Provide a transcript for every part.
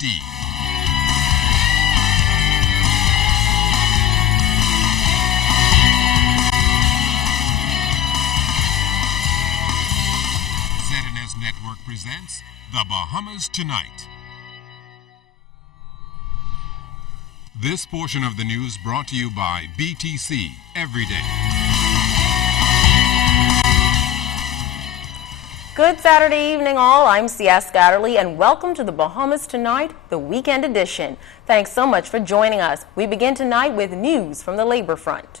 HD. ZNS Network presents The Bahamas Tonight. This portion of the news brought to you by BTC Everyday. Good Saturday evening, all. I'm C.S. Scatterly, and welcome to the Bahamas Tonight, the weekend edition. Thanks so much for joining us. We begin tonight with news from the labor front.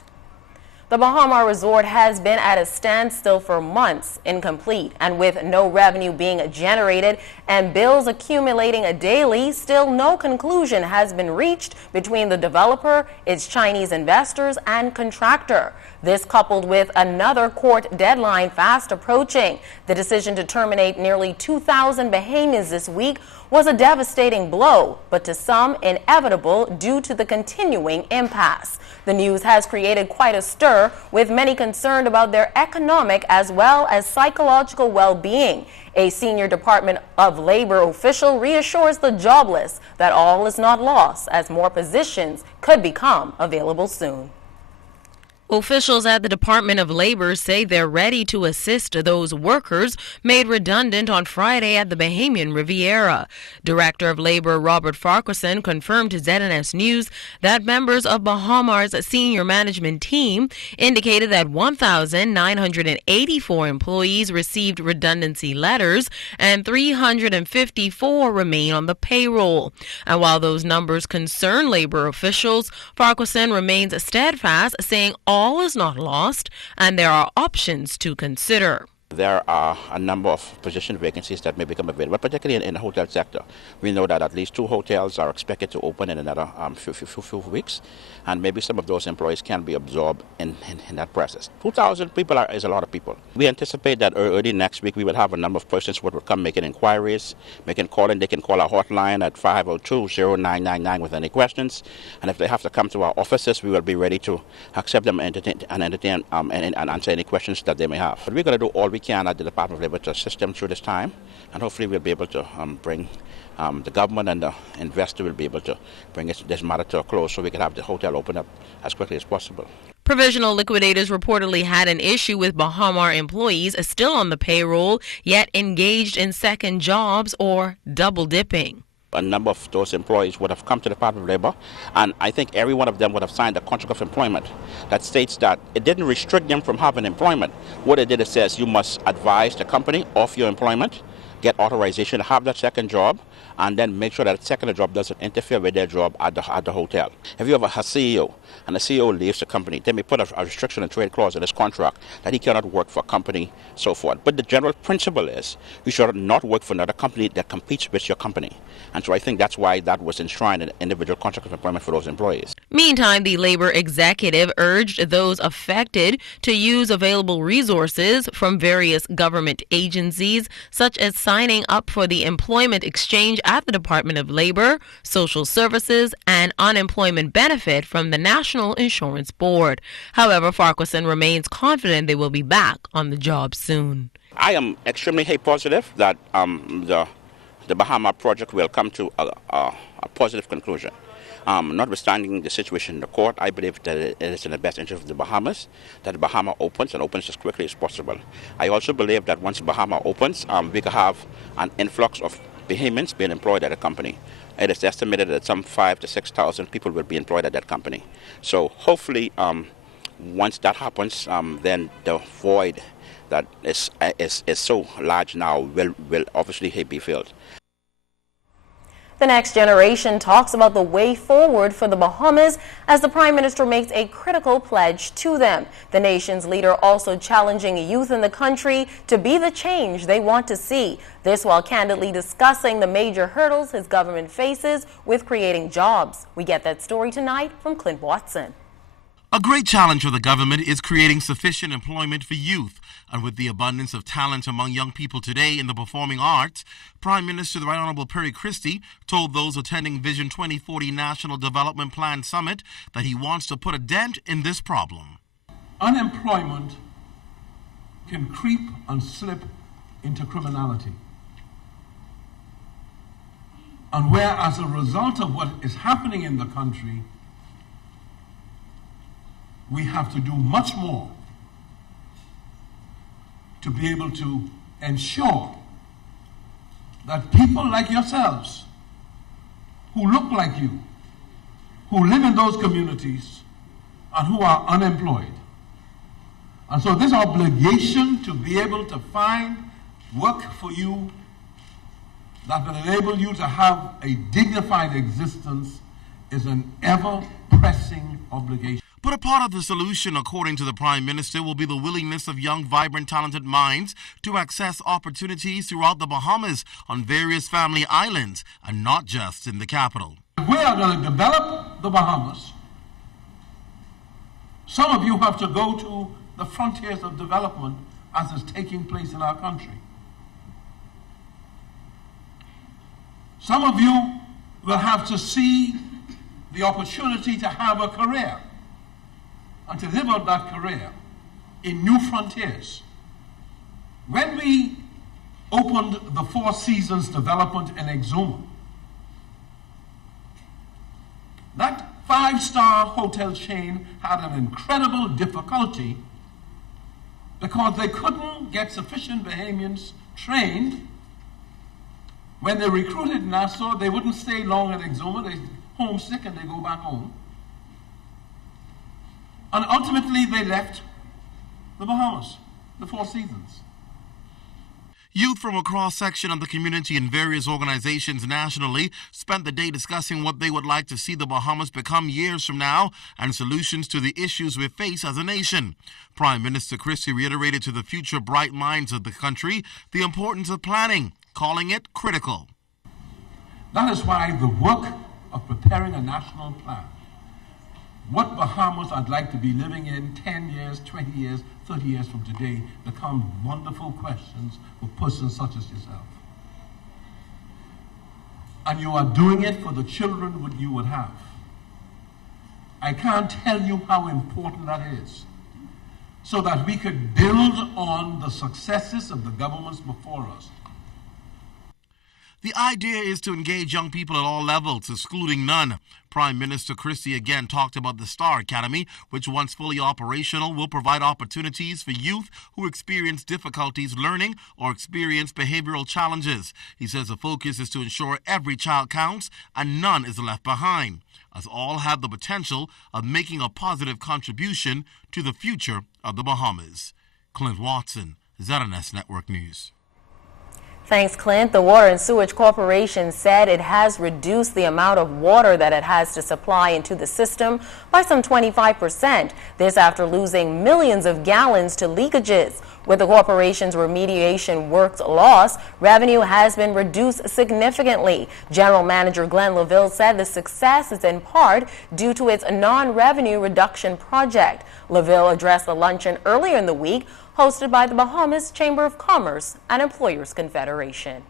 The Bahama Resort has been at a standstill for months, incomplete, and with no revenue being generated and bills accumulating daily, still no conclusion has been reached between the developer, its Chinese investors, and contractor. This coupled with another court deadline fast approaching. The decision to terminate nearly 2,000 Bahamians this week was a devastating blow, but to some inevitable due to the continuing impasse. The news has created quite a stir, with many concerned about their economic as well as psychological well-being. A senior Department of Labor official reassures the jobless that all is not lost, as more positions could become available soon. Officials at the Department of Labor say they're ready to assist those workers made redundant on Friday at the Bahamian Riviera. Director of Labor Robert Farquharson confirmed to ZNS News that members of Bahamar's senior management team indicated that 1,984 employees received redundancy letters and 354 remain on the payroll. And while those numbers concern labor officials, Farquharson remains steadfast, saying all is not lost and there are options to consider. There are a number of position vacancies that may become available, particularly in the hotel sector. We know that at least 2 hotels are expected to open in another few weeks, and maybe some of those employees can be absorbed in that process. 2,000 people is a lot of people. We anticipate that early next week we will have a number of persons who will come making inquiries, making calling. They can call our hotline at 502-0999 with any questions, and if they have to come to our offices, we will be ready to accept them and entertain and answer any questions that they may have. But we're going to do all we can at the Department of Labor to assist them through this time, and hopefully we'll be able to bring the government and the investor will be able to bring this matter to a close so we can have the hotel open up as quickly as possible. Provisional liquidators reportedly had an issue with Bahamar employees still on the payroll, yet engaged in second jobs or double dipping. A number of those employees would have come to the Department of Labor, and I think every one of them would have signed a contract of employment that states that it didn't restrict them from having employment. What it did, it says you must advise the company of your employment, get authorization to have that second job, and then make sure that second job doesn't interfere with their job at the hotel. If you have a CEO and the CEO leaves the company, they may put a restriction and trade clause in his contract that he cannot work for a company, so forth. But the general principle is you should not work for another company that competes with your company. And so I think that's why that was enshrined in the individual contract of employment for those employees. Meantime, the labor executive urged those affected to use available resources from various government agencies, such as signing up for the employment exchange at the Department of Labor, Social Services, and unemployment benefit from the National Insurance Board. However, Farquharson remains confident they will be back on the job soon. I am extremely positive that the Bahama project will come to a positive conclusion. Notwithstanding the situation in the court, I believe that it is in the best interest of the Bahamas that the Bahama opens and opens as quickly as possible. I also believe that once Bahama opens, we could have an influx of Bahamians being employed at a company. It is estimated that some 5,000 to 6,000 people will be employed at that company. So hopefully, once that happens, then the void that is so large now will obviously be filled. The Next Generation talks about the way forward for the Bahamas as the Prime Minister makes a critical pledge to them. The nation's leader also challenging youth in the country to be the change they want to see. This while candidly discussing the major hurdles his government faces with creating jobs. We get that story tonight from Clint Watson. A great challenge for the government is creating sufficient employment for youth. And with the abundance of talent among young people today in the performing arts, Prime Minister the Right Honorable Perry Christie told those attending Vision 2040 National Development Plan Summit that he wants to put a dent in this problem. Unemployment can creep and slip into criminality. and where, as a result of what is happening in the country, we have to do much more to be able to ensure that people like yourselves, who look like you, who live in those communities, and who are unemployed. And so this obligation to be able to find work for you that will enable you to have a dignified existence is an ever-pressing obligation. But a part of the solution, according to the Prime Minister, will be the willingness of young, vibrant, talented minds to access opportunities throughout the Bahamas on various family islands, and not just in the capital. If we are going to develop the Bahamas, some of you have to go to the frontiers of development as is taking place in our country. Some of you will have to see the opportunity to have a career and to live out that career in new frontiers. When we opened the Four Seasons development in Exuma, that five-star hotel chain had an incredible difficulty because they couldn't get sufficient Bahamians trained. When they recruited in Nassau, they wouldn't stay long at Exuma. They homesick and they go back home. And ultimately, they left the Bahamas, the Four Seasons. Youth from a cross-section of the community and various organizations nationally spent the day discussing what they would like to see the Bahamas become years from now and solutions to the issues we face as a nation. Prime Minister Christie reiterated to the future bright minds of the country the importance of planning, calling it critical. That is why the work of preparing a national plan, what Bahamas I'd like to be living in 10 years, 20 years, 30 years from today, become wonderful questions for persons such as yourself. And you are doing it for the children that you would have. I can't tell you how important that is, so that we could build on the successes of the governments before us. The idea is to engage young people at all levels, excluding none. Prime Minister Christie again talked about the Star Academy, which once fully operational will provide opportunities for youth who experience difficulties learning or experience behavioral challenges. He says the focus is to ensure every child counts and none is left behind, as all have the potential of making a positive contribution to the future of the Bahamas. Clint Watson, ZNS Network News. Thanks, Clint. The Water and Sewage Corporation said it has reduced the amount of water that it has to supply into the system by some 25%. This after losing millions of gallons to leakages. With the corporation's remediation works lost, revenue has been reduced significantly. General Manager Glenn LaVille said the success is in part due to its non-revenue reduction project. LaVille addressed the luncheon earlier in the week, hosted by the Bahamas Chamber of Commerce and Employers Confederation.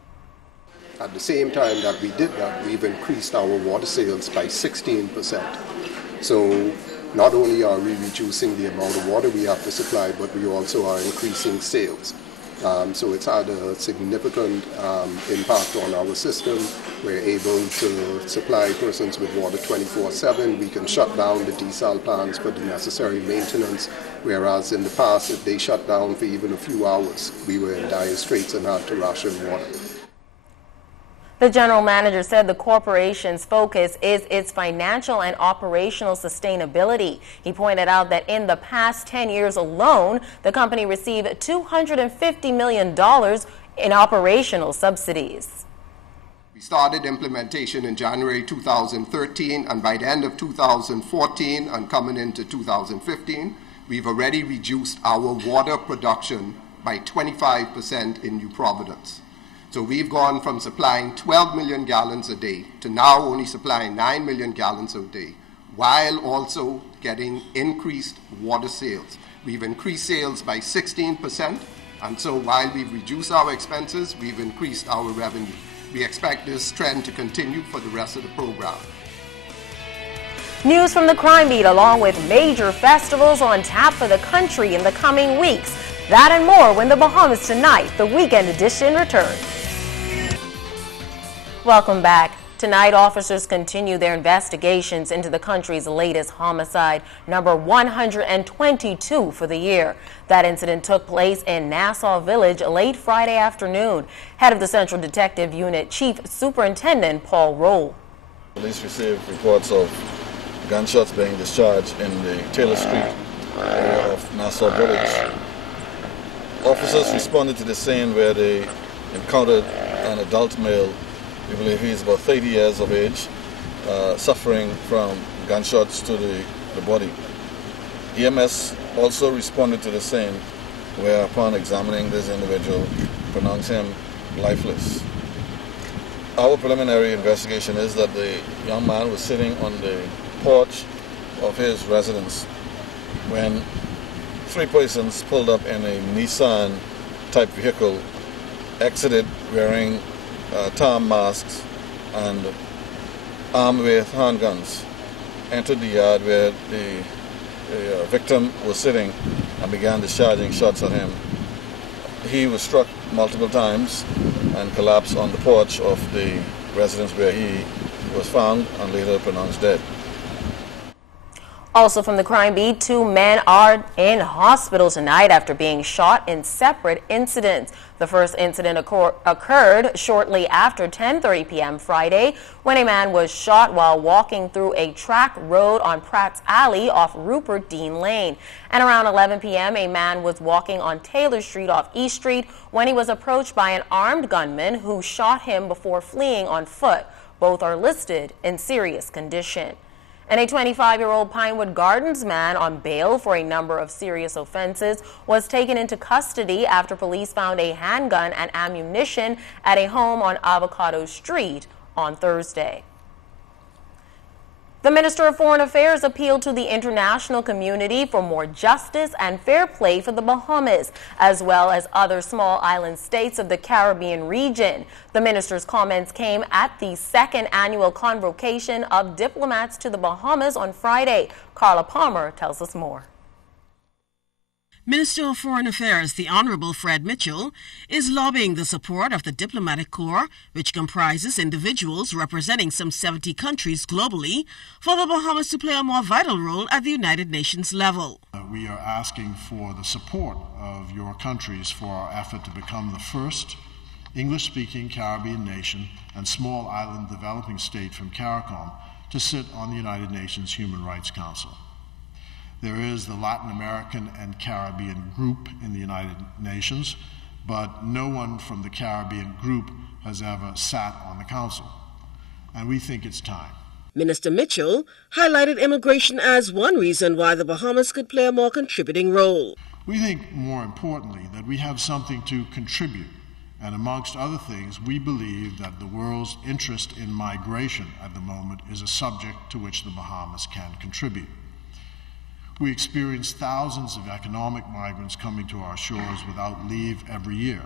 At the same time that we did that, we've increased our water sales by 16%. So not only are we reducing the amount of water we have to supply, but we also are increasing sales. So it's had a significant impact on our system. We're able to supply persons with water 24/7. We can shut down the desal plants for the necessary maintenance, whereas in the past, if they shut down for even a few hours, we were in dire straits and had to ration water. The general manager said the corporation's focus is its financial and operational sustainability. He pointed out that in the past 10 years alone, the company received $250 million in operational subsidies. We started implementation in January 2013, and by the end of 2014 and coming into 2015, we've already reduced our water production by 25% in New Providence. So we've gone from supplying 12 million gallons a day to now only supplying 9 million gallons a day, while also getting increased water sales. We've increased sales by 16%, and so while we've reduced our expenses, we've increased our revenue. We expect this trend to continue for the rest of the program. News from the Crime Beat, along with major festivals on tap for the country in the coming weeks. That and more when the Bahamas Tonight, the weekend edition, returns. Welcome back. Tonight, officers continue their investigations into the country's latest homicide, number 122 for the year. That incident took place in Nassau Village late Friday afternoon. Head of the Central Detective Unit, Chief Superintendent Paul Roll. Police received reports of gunshots being discharged in the Taylor Street area of Nassau Village. Officers responded to the scene where they encountered an adult male. We believe he's about 30 years of age, suffering from gunshots to the body. EMS also responded to the scene where, upon examining this individual, pronounced him lifeless. Our preliminary investigation is that the young man was sitting on the porch of his residence when three persons pulled up in a Nissan type vehicle, exited wearing TAM masks and armed with handguns, entered the yard where the victim was sitting and began discharging shots at him. He was struck multiple times and collapsed on the porch of the residence where he was found and later pronounced dead. Also from the crime beat, 2 men are in hospital tonight after being shot in separate incidents. The first incident occurred shortly after 10:30 p.m. Friday when a man was shot while walking through a track road on Pratt's Alley off Rupert Dean Lane. And around 11 p.m. a man was walking on Taylor Street off East Street when he was approached by an armed gunman who shot him before fleeing on foot. Both are listed in serious condition. And a 25-year-old Pinewood Gardens man on bail for a number of serious offenses was taken into custody after police found a handgun and ammunition at a home on Avocado Street on Thursday. The Minister of Foreign Affairs appealed to the international community for more justice and fair play for the Bahamas, as well as other small island states of the Caribbean region. The minister's comments came at the second annual convocation of diplomats to the Bahamas on Friday. Carla Palmer tells us more. Minister of Foreign Affairs, the Honorable Fred Mitchell, is lobbying the support of the Diplomatic Corps, which comprises individuals representing some 70 countries globally, for the Bahamas to play a more vital role at the United Nations level. We are asking for the support of your countries for our effort to become the first English-speaking Caribbean nation and small island developing state from CARICOM to sit on the United Nations Human Rights Council. There is the Latin American and Caribbean group in the United Nations, but no one from the Caribbean group has ever sat on the council. And we think it's time. Minister Mitchell highlighted immigration as one reason why the Bahamas could play a more contributing role. We think, more importantly, that we have something to contribute. And amongst other things, we believe that the world's interest in migration at the moment is a subject to which the Bahamas can contribute. We experience thousands of economic migrants coming to our shores without leave every year.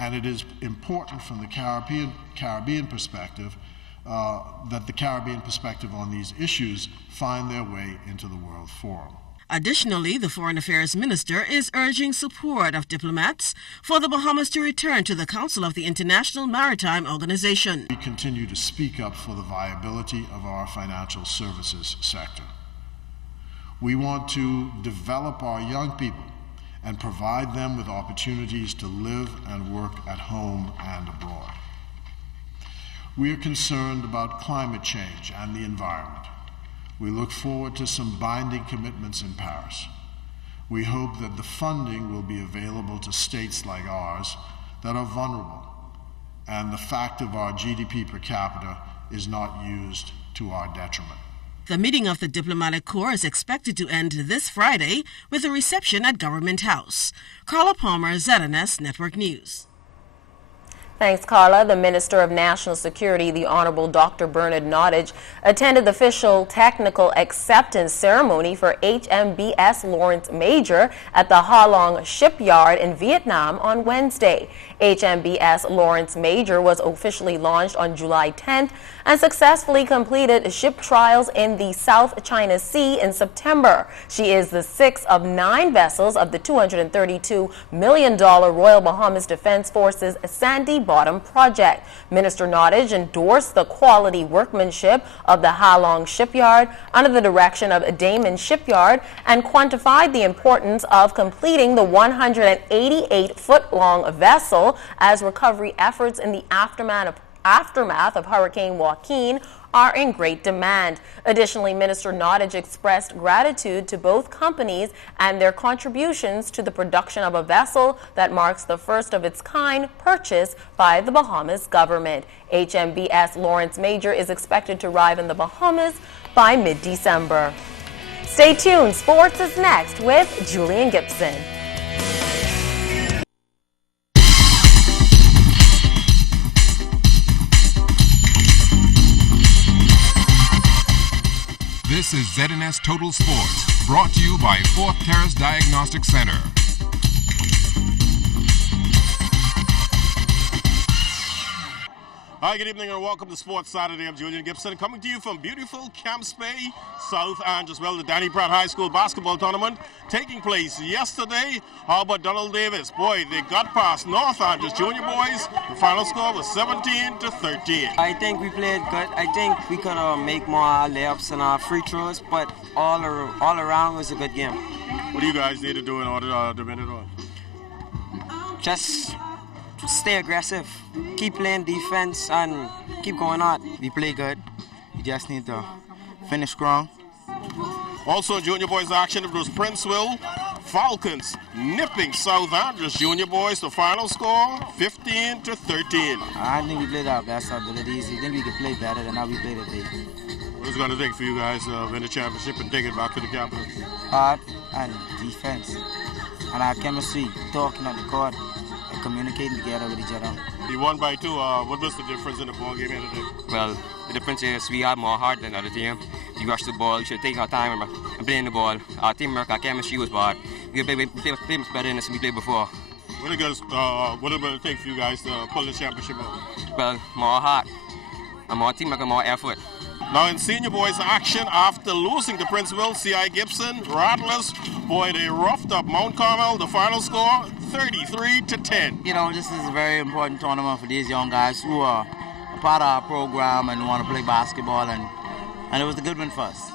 And it is important from the Caribbean perspective that the Caribbean perspective on these issues find their way into the World Forum. Additionally, the Foreign Affairs Minister is urging support of diplomats for the Bahamas to return to the Council of the International Maritime Organization. We continue to speak up for the viability of our financial services sector. We want to develop our young people and provide them with opportunities to live and work at home and abroad. We are concerned about climate change and the environment. We look forward to some binding commitments in Paris. We hope that the funding will be available to states like ours that are vulnerable, and the fact of our GDP per capita is not used to our detriment. The meeting of the Diplomatic Corps is expected to end this Friday with a reception at Government House. Carla Palmer, ZNS Network News. Thanks, Carla. The Minister of National Security, the Honorable Dr. Bernard Nottage, attended the official technical acceptance ceremony for HMBS Lawrence Major at the Ha Long Shipyard in Vietnam on Wednesday. HMBS Lawrence Major was officially launched on July 10th and successfully completed ship trials in the South China Sea in September. She is the 6th of 9 vessels of the $232 million Royal Bahamas Defense Force's Sandy Bottom project. Minister Nottage endorsed the quality workmanship of the Ha Long shipyard under the direction of Damon Shipyard and quantified the importance of completing the 188-foot-long vessel as recovery efforts in the aftermath of Hurricane Joaquin are in great demand. Additionally, Minister Nottage expressed gratitude to both companies and their contributions to the production of a vessel that marks the first of its kind purchased by the Bahamas government. HMBS Lawrence Major is expected to arrive in the Bahamas by mid-December. Stay tuned. Sports is next with Julian Gibson. This is ZNS Total Sports, brought to you by Fourth Terrace Diagnostic Center. Hi, good evening and welcome to Sports Saturday. I'm Julian Gibson, coming to you from beautiful Camps Bay, South Andros. Well, the Danny Pratt High School basketball tournament taking place yesterday. How about Donald Davis? Boy, they got past North Andros Junior boys. The final score was 17-13. I think we played good. I think we could make more layups and free throws, but all around was a good game. What do you guys need to do in order to win it on? Just stay aggressive, keep playing defense, and keep going on. We play good. We just need to finish strong. Also, junior boys action, it was Princeville Falcons nipping South Andros junior boys. The final score, 15-13. I think we played our best abilities. I think we could play better than how we played today. What is it going to take for you guys to win the championship and take it back to the capital? Hard and defense. And our chemistry, talking on the court, and communicating together with each other. You won by 2. What was the difference in the ball game here today? Well, the difference is we had more heart than the other team. We rushed the ball, we should take our time and playing the ball. Our teamwork, our chemistry was bad. We play much better than we played before. What is it going to take for you guys to pull the championship out? Well, more heart, and more teamwork, and more effort. Now in senior boys action, after losing to Princeville, C.I. Gibson, Rattlers, boy, they roughed up Mount Carmel. The final score, 33-10. You know, this is a very important tournament for these young guys who are a part of our program and want to play basketball, and it was a good one for us.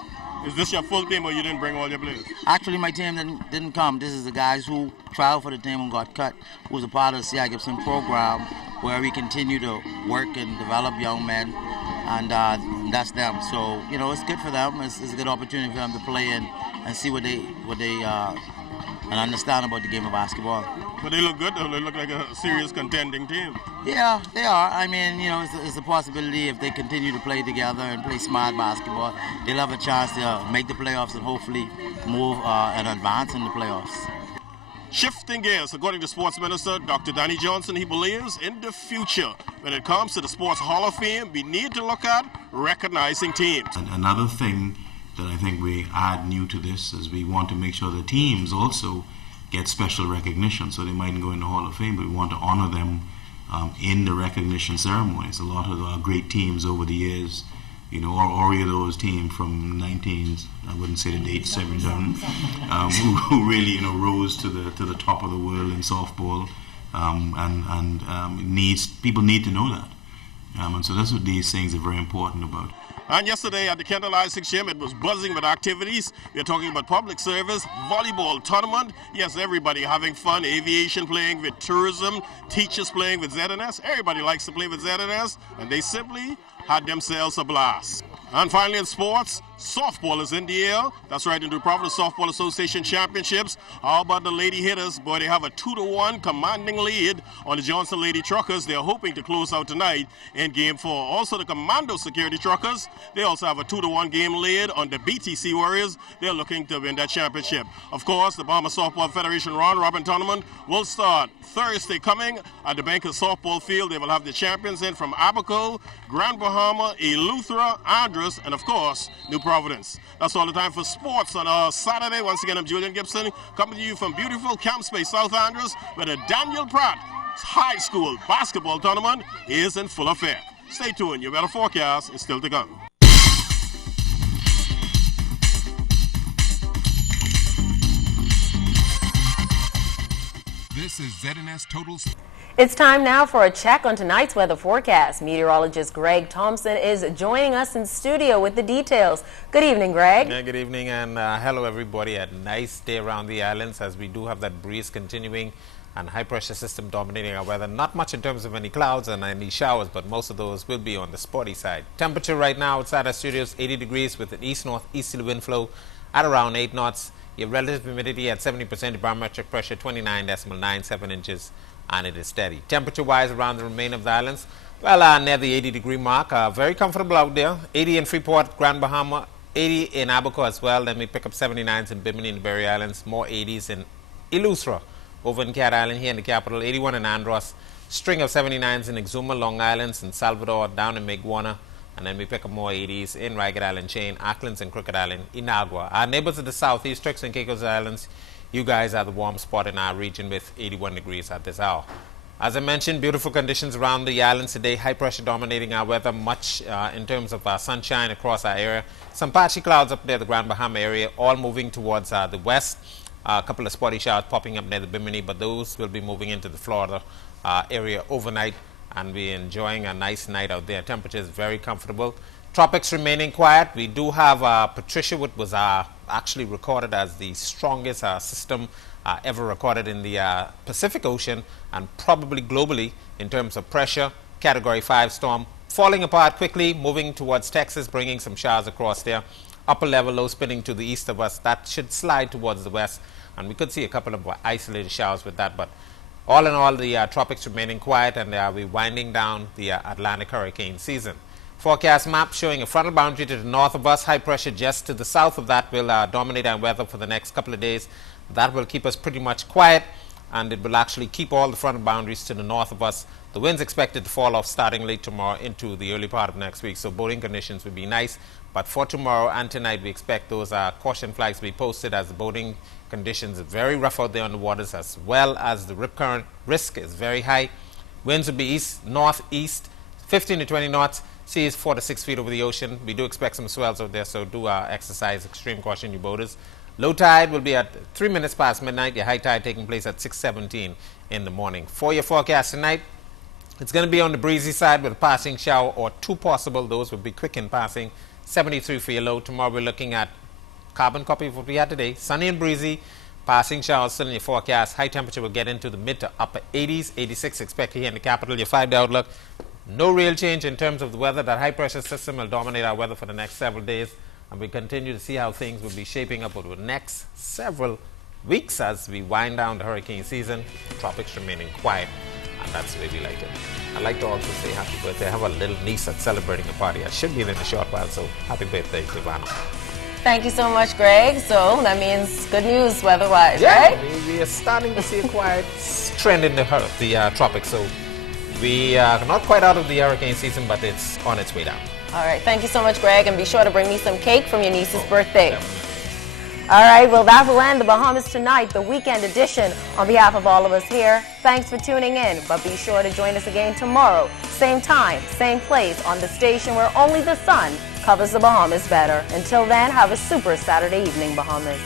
Is this your full team or you didn't bring all your players? Actually, my team didn't come. This is the guys who traveled for the team and got cut, who was a part of the C.I. Gibson program, where we continue to work and develop young men, and that's them. So, you know, it's good for them. It's a good opportunity for them to play and see what they and understand about the game of basketball. But they look good, though. They look like a serious contending team. Yeah, they are. I mean, you know, it's a possibility if they continue to play together and play smart basketball, they'll have a chance to make the playoffs and hopefully move and advance in the playoffs. Shifting gears, according to Sports Minister Dr. Danny Johnson, he believes in the future, when it comes to the Sports Hall of Fame, we need to look at recognizing teams. And another thing that I think we add new to this is we want to make sure the teams also get special recognition. So they mightn't go in the Hall of Fame, but we want to honor them in the recognition ceremonies. A lot of our great teams over the years, you know, or Oreo's team from I wouldn't say the date, 77, who really, you know, rose to the top of the world in softball, people need to know that, and so that's what these things are very important about. And yesterday at the Kendall Isaac Gym, it was buzzing with activities. We're talking about public service, volleyball tournament. Yes, everybody having fun. Aviation playing with tourism, teachers playing with ZNS. Everybody likes to play with ZNS, and they simply had themselves a blast. And finally in sports, softball is in the air. That's right, into the Providence Softball Association Championships. How about the Lady Hitters? Boy, they have a 2-1 commanding lead on the Johnson Lady Truckers. They're hoping to close out tonight in Game 4. Also, the Commando Security Truckers, they also have a 2-1 game lead on the BTC Warriors. They're looking to win that championship. Of course, the Bahamas Softball Federation round-robin tournament will start Thursday coming at the Bankers Softball Field. They will have the champions in from Abaco, Grand Bahama, Eleuthera, Andros, and of course, New Providence. That's all the time for sports on Saturday. Once again, I'm Julian Gibson, coming to you from beautiful Camps Bay, South Andros, where the Daniel Pratt high school basketball tournament is in full effect. Stay tuned. Your weather forecast is still to come. This is ZNS Total. It's time now for a check on tonight's weather forecast. Meteorologist Greg Thompson is joining us in studio with the details. Good evening, Greg. Yeah, good evening, and hello everybody. A nice day around the islands as we do have that breeze continuing and high pressure system dominating our weather. Not much in terms of any clouds and any showers, but most of those will be on the sporty side. Temperature right now outside our studios 80 degrees with an east-northeasterly wind flow at around 8 knots. Your relative humidity at 70%, barometric pressure 29.97 inches, and it is steady. Temperature-wise around the remainder of the islands, well, near the 80-degree mark. Very comfortable out there. 80 in Freeport, Grand Bahama, 80 in Abaco as well. Then we pick up 79s in Bimini and the Berry Islands, more 80s in Ilusra over in Cat Island here in the capital, 81 in Andros, string of 79s in Exuma, Long Island, and Salvador, down in Maguana. And then we pick up more 80s in Ragged Island Chain, Acklins and Crooked Island, Inagua. Our neighbors at the southeast, Turks and Caicos Islands, you guys are the warm spot in our region with 81 degrees at this hour. As I mentioned, beautiful conditions around the islands today, high pressure dominating our weather, much in terms of sunshine across our area. Some patchy clouds up there, the Grand Bahama area, all moving towards the west. A couple of spotty showers popping up near the Bimini, but those will be moving into the Florida area overnight. And we're enjoying a nice night out there. Temperature is very comfortable. Tropics remaining quiet. We do have Patricia, which was actually recorded as the strongest system ever recorded in the Pacific Ocean and probably globally in terms of pressure. Category 5 storm falling apart quickly, moving towards Texas, bringing some showers across there. Upper level low spinning to the east of us. That should slide towards the west, and we could see a couple of isolated showers with that, but all in all, the tropics remaining quiet, and we're winding down the Atlantic hurricane season. Forecast map showing a frontal boundary to the north of us, high pressure just to the south of that will dominate our weather for the next couple of days. That will keep us pretty much quiet, and it will actually keep all the frontal boundaries to the north of us. The winds expected to fall off starting late tomorrow into the early part of next week, so boating conditions will be nice. But for tomorrow and tonight, we expect those caution flags to be posted as the boating conditions are very rough out there on the waters, as well as the rip current risk is very high. Winds will be east, northeast, 15 to 20 knots. Sea is 4 to 6 feet over the ocean. We do expect some swells out there, so do exercise extreme caution, you boaters. Low tide will be at 3 minutes past midnight. Your high tide taking place at 6:17 in the morning. For your forecast tonight, it's going to be on the breezy side with a passing shower or two possible. Those will be quick in passing. 73 for your low. Tomorrow we're looking at carbon copy of what we had today. Sunny and breezy. Passing showers still in your forecast. High temperature will get into the mid to upper 80s. 86 expected here in the capital. Your 5-day outlook. No real change in terms of the weather. That high pressure system will dominate our weather for the next several days. And we continue to see how things will be shaping up over the next several weeks as we wind down the hurricane season. The tropics remaining quiet. And that's the way we like it. I'd like to also say happy birthday. I have a little niece that's celebrating a party. I should be there in a short while, so happy birthday to Vanna. Thank you so much, Greg. So that means good news weather-wise, yeah, right? We are starting to see a quiet trend in the tropics. So we are not quite out of the hurricane season, but it's on its way down. All right. Thank you so much, Greg. And be sure to bring me some cake from your niece's birthday. All right, well, that will end the Bahamas Tonight, the weekend edition. On behalf of all of us here, thanks for tuning in. But be sure to join us again tomorrow, same time, same place, on the station where only the sun covers the Bahamas better. Until then, have a super Saturday evening, Bahamas.